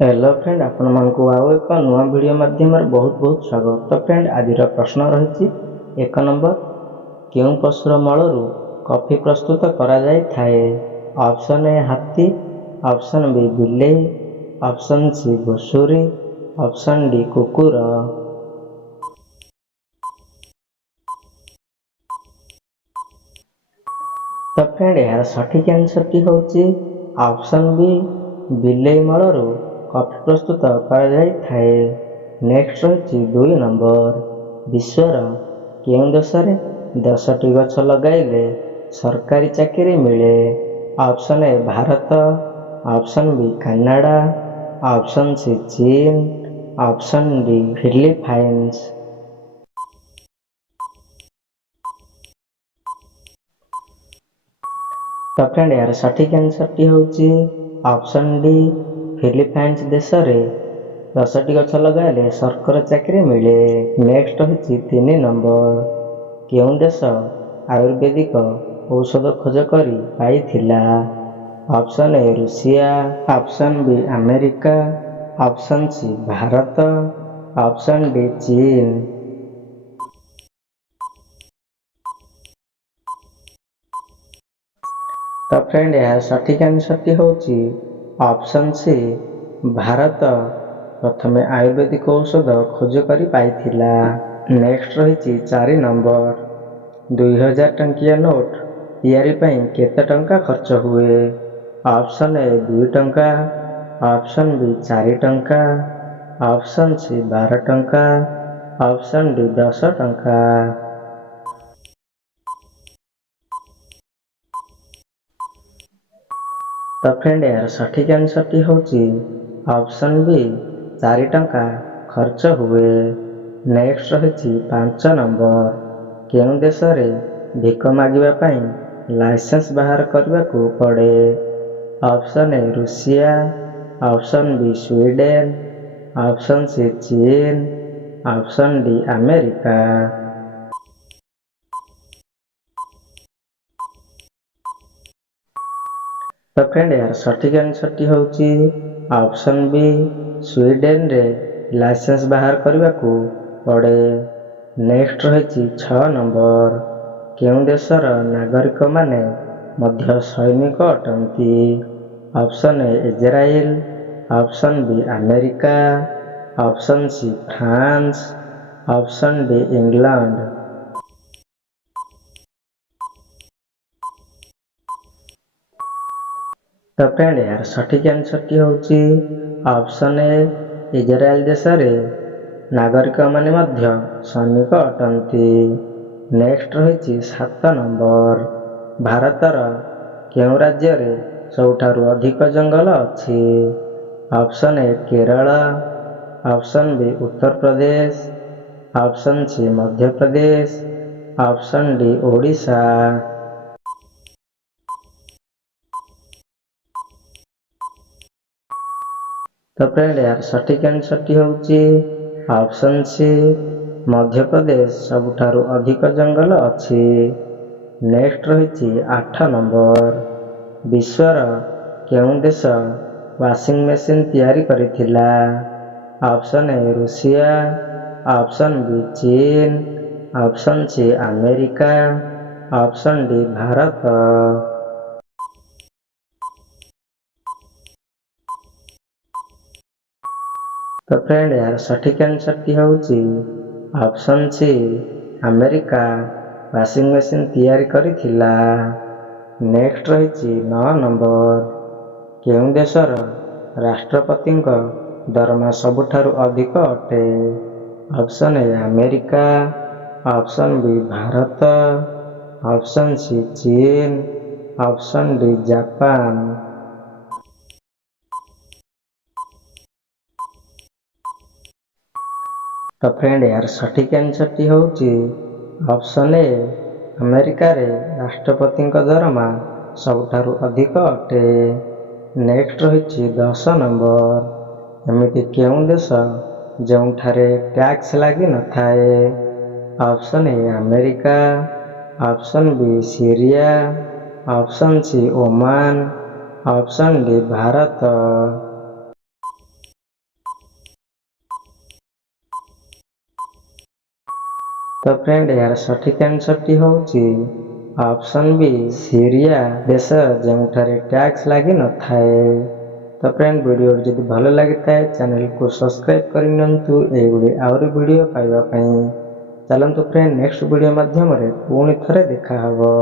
Hello friend, आपण मानकु आउ एक नुआ वीडियो माध्यम बहुत बहुत स्वागत। तो फ्रेंड आज प्रश्न रही एक नंबर, क्यों पशुर मलू कॉफी प्रस्तुत करा जाय थाए? ऑप्शन ए हाथी, ऑप्शन बी बिलेई, ऑप्शन सी घुषुरी, ऑप्शन डी कुकुर। तो फ्रेंड यार सठिक आंसर टी होची ऑप्शन बी, बिलेई मलू कॉफी प्रस्तुत करा जाय थाए। नेक्स्ट रही 2 नंबर, विश्वर केउं देश रे 10टी गछ लगाइले सरकारी चाकरी मिले? Option A Bharat, option B Canada, option C चीन, ऑप्शन डी फिलीपाइंस। तो फ्रेंड यार सठिक आंसर टी होची ऑप्शन डी, फिलीपाइंस देश रे 10टी गछ लगाइले सरकारी चाकरी मिले। नेक्स्ट रही 3 नंबर, केउं देश आयुर्वेदिक औषध खोज करी पाइथिला? Option A Russia, option B America, option C Bharat, option D चीन। तो फ्रेंड यार सठिक आंसर टी होची ऑप्शन सी, भारत प्रथमे आयुर्वेदिक औषध खोज करी पाइथिला। नेक्स्ट रही 4 नंबर, 2000 टंकिया नोट तैयारी पई केते टंका खर्च हुए? ऑप्शन ए 2 टंका, ऑप्शन बी 4 टंका, ऑप्शन सी 12 टंका, ऑप्शन डी 10 टंका। तो फ्रेंड यार सठिक आंसर टी होची ऑप्शन बी, 4 टंका खर्च हुए। नेक्स्ट रही 5 नंबर, केउं देश रे भिक मागिबा पई लाइसेंस बाहर करबा को पड़े? Option A Russia, option B Sweden, option C चीन, ऑप्शन डी अमेरिका। तो फ्रेंड यार सठिक आंसर टी होची ऑप्शन बी, स्वीडेन रे लाइसेंस बाहर करबा को पड़े। नेक्स्ट रही 6 नंबर, केउं देशर नागरिक माने मध्य सैनिक अटंती? Option A Israel, option B America, option C France, option D England. तो फ्रेंड यार सठिक आंसर टी होची ऑप्शन ए, इजराइल देश रे नागरिक माने मध्य सैनिक अटंती। नेक्स्ट रही 7 नंबर, भारतर केउं राज्य रे सबुठारु अधिक जंगल अछि? Option A Kerala, option B Uttar Pradesh, option C Madhya Pradesh, option D Odisha. तो फ्रेंड यार सठिक आंसर टी होची ऑप्शन सी, मध्य प्रदेश सबुठारु अधिक जंगल अछि। नेक्स्ट रही 8 नंबर, विश्वर केउं देश वाशिंग मशीन तैयारी करिथिला? Option A Russia, option B चीन, option C America, option D Bharat. तो फ्रेंड यार सठिक आंसर टी होची option C, America washing machine तैयारी करिथिला। नेक्स्ट रही 9 नंबर, केउं देशर राष्ट्रपति दरमा सबुठारु अधिक अटे? Option A America, option B Bharat, option C चीन, ऑप्शन डी जापान। तो फ्रेंड यार सठिक आंसर टी होची ऑप्शन ए, अमेरिका रे राष्ट्रपति दरमा सबुठारु अधिक अटे। नेक्स्ट रही 10 नंबर, एमिति केउं देश जोंठारे टैक्स लागी न थाए? Option A America, option B Syria, option C Oman, option D Bharat. ତ ଫ୍ରେଣ୍ଡ ଏହାର ସଠିକ୍ ଆନ୍ସରଟି ହେଉଛି ଅପସନ୍ ବି ସିରିଆ ଦେଶ ଯେଉଁଠାରେ ଟ୍ୟାକ୍ସ ଲାଗିନଥାଏ। ତ ଫ୍ରେଣ୍ଡ ଭିଡ଼ିଓଟି ଯଦି ଭଲ ଲାଗିଥାଏ ଚ୍ୟାନେଲକୁ ସବସ୍କ୍ରାଇବ୍ କରିନିଅନ୍ତୁ ଏହିଭଳି ଆହୁରି ଭିଡ଼ିଓ ପାଇବା ପାଇଁ। ଚାଲନ୍ତୁ ଫ୍ରେଣ୍ଡ ନେକ୍ସଟ ଭିଡ଼ିଓ ମାଧ୍ୟମରେ ପୁଣି ଥରେ ଦେଖାହେବ।